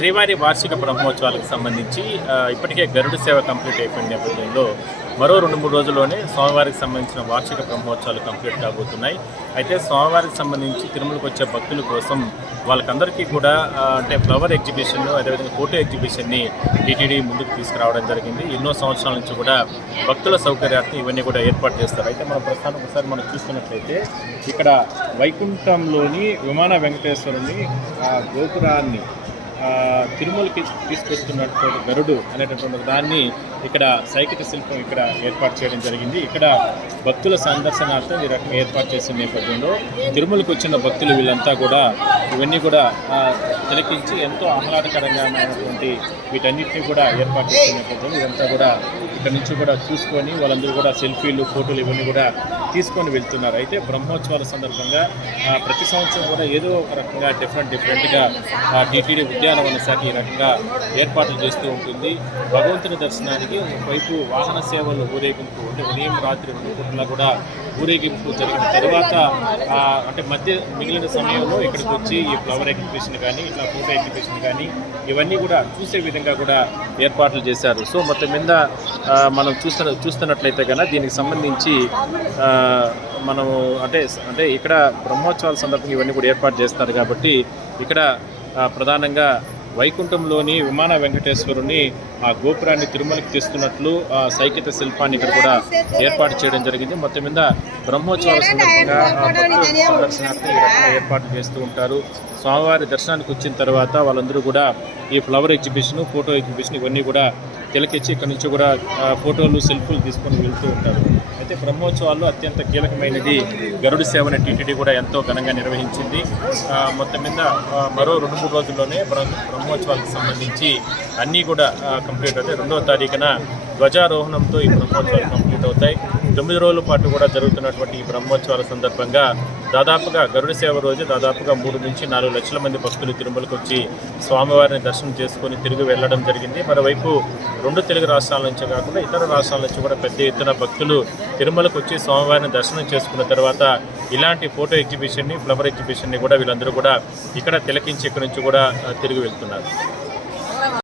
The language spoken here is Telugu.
శ్రీవారి వార్షిక బ్రహ్మోత్సవాలకు సంబంధించి ఇప్పటికే గరుడ సేవ కంప్లీట్ అయిపోయిన నేపథ్యంలో మరో 2-3 రోజుల్లోనే స్వామివారికి సంబంధించిన వార్షిక బ్రహ్మోత్సవాలు కంప్లీట్ కాబోతున్నాయి. అయితే స్వామివారికి సంబంధించి తిరుమలకు వచ్చే భక్తుల కోసం వాళ్ళకందరికీ కూడా అంటే ఫ్లవర్ ఎగ్జిబిషన్, అదేవిధంగా ఫోటో ఎగ్జిబిషన్ని టీటీడీ ముందుకు తీసుకురావడం జరిగింది. ఎన్నో సంవత్సరాల నుంచి కూడా భక్తుల సౌకర్యార్థం ఇవన్నీ కూడా ఏర్పాటు చేస్తారు. అయితే మన ప్రస్తుతం ఒకసారి మనం చూస్తున్నట్లయితే ఇక్కడ వైకుంఠంలోని విమాన వెంకటేశ్వరుని గోపురాన్ని తిరుమలకి తీసుకొస్తున్నటువంటి గరుడు అనేటటువంటి దాన్ని ఇక్కడ సైకిత శిల్పం ఇక్కడ ఏర్పాటు చేయడం జరిగింది. ఇక్కడ భక్తుల సందర్శనార్థం ఈ రకంగా ఏర్పాటు చేసిన నేపథ్యంలో తిరుమలకు వచ్చిన భక్తులు వీళ్ళంతా కూడా ఇవన్నీ కూడా తిలకించి ఎంతో ఆహ్లాదకరంగా ఉన్నటువంటి వీటన్నిటిని కూడా ఏర్పాటు చేసిన నేపథ్యంలో ఇదంతా కూడా ఇక్కడ నుంచి కూడా చూసుకొని వాళ్ళందరూ కూడా సెల్ఫీలు, ఫోటోలు ఇవన్నీ కూడా తీసుకొని వెళ్తున్నారు. అయితే బ్రహ్మోత్సవాల సందర్భంగా ప్రతి సంవత్సరం కూడా ఏదో ఒక రకంగా డిఫరెంట్గా టీటీడీ ఉద్యానవన శాఖ ఈ రకంగా ఏర్పాట్లు చేస్తూ ఉంటుంది. భగవంతుని దర్శనానికి ఒకవైపు వాహన సేవలు ఊరేగింపు అంటే ఉదయం రాత్రి 2 పూటలా కూడా ఊరేగింపు జరిగిన తర్వాత అంటే మధ్య మిగిలిన సమయంలో ఇక్కడికి వచ్చి ఈ ఫ్లవర్ ఎగ్జిబిషన్ కానీ ఇట్లా ఫోటో ఎగ్జిబిషన్ కానీ ఇవన్నీ కూడా చూసే విధంగా కూడా ఏర్పాట్లు చేశారు. సో మొత్తం మీద మనం చూస్తున్నట్లయితే కనుక దీనికి సంబంధించి మనము అంటే ఇక్కడ బ్రహ్మోత్సవాల సందర్భంగా ఇవన్నీ కూడా ఏర్పాటు చేస్తారు కాబట్టి ఇక్కడ ప్రధానంగా వైకుంఠంలోని విమాన వెంకటేశ్వరుని ఆ గోపురాన్ని తిరుమలకి తెస్తున్నట్లు సైకిత శిల్పాన్ని ఇక్కడ కూడా ఏర్పాటు చేయడం జరిగింది. మొత్తం మీద బ్రహ్మోత్సవాల సందర్భంగా భక్తుల సందర్శనార్థం ఈ రకంగా ఏర్పాటు చేస్తూ ఉంటారు. స్వామివారి దర్శనానికి వచ్చిన తర్వాత వాళ్ళందరూ కూడా ఈ ఫ్లవర్ ఎగ్జిబిషన్, ఫోటో ఎగ్జిబిషన్ ఇవన్నీ కూడా తిలకిచ్చి ఇక్కడ నుంచి కూడా ఫోటోలు, సెల్ఫీలు తీసుకొని వెళ్తూ ఉంటారు. అయితే బ్రహ్మోత్సవాల్లో అత్యంత కీలకమైనది గరుడ సేవని టీటీడీ కూడా ఎంతో ఘనంగా నిర్వహించింది. మొత్తం మీద మరో 2-3 రోజుల్లోనే బ్రహ్మోత్సవాలకు సంబంధించి అన్నీ కూడా కంప్లీట్ అవుతాయి. 2వ తారీఖున ధ్వజారోహణంతో ఈ బ్రహ్మోత్సవాలు కంప్లీట్ అవుతాయి. 9 రోజుల పాటు కూడా జరుగుతున్నటువంటి ఈ బ్రహ్మోత్సవాల సందర్భంగా దాదాపుగా గరుడ సేవ రోజు దాదాపుగా 3 నుంచి 4 లక్షల మంది భక్తులు తిరుమలకు వచ్చి స్వామివారిని దర్శనం చేసుకొని తిరిగి వెళ్లడం జరిగింది. మరోవైపు 2 తెలుగు రాష్ట్రాల నుంచి కాకుండా ఇతర రాష్ట్రాల నుంచి కూడా పెద్ద ఎత్తున భక్తులు తిరుమలకు వచ్చి స్వామివారిని దర్శనం చేసుకున్న తర్వాత ఇలాంటి ఫోటో ఎగ్జిబిషన్ని, ఫ్లవర్ ఎగ్జిబిషన్ని కూడా వీళ్ళందరూ కూడా ఇక్కడ తిలకించి ఇక్కడి నుంచి కూడా తిరిగి వెళ్తున్నారు.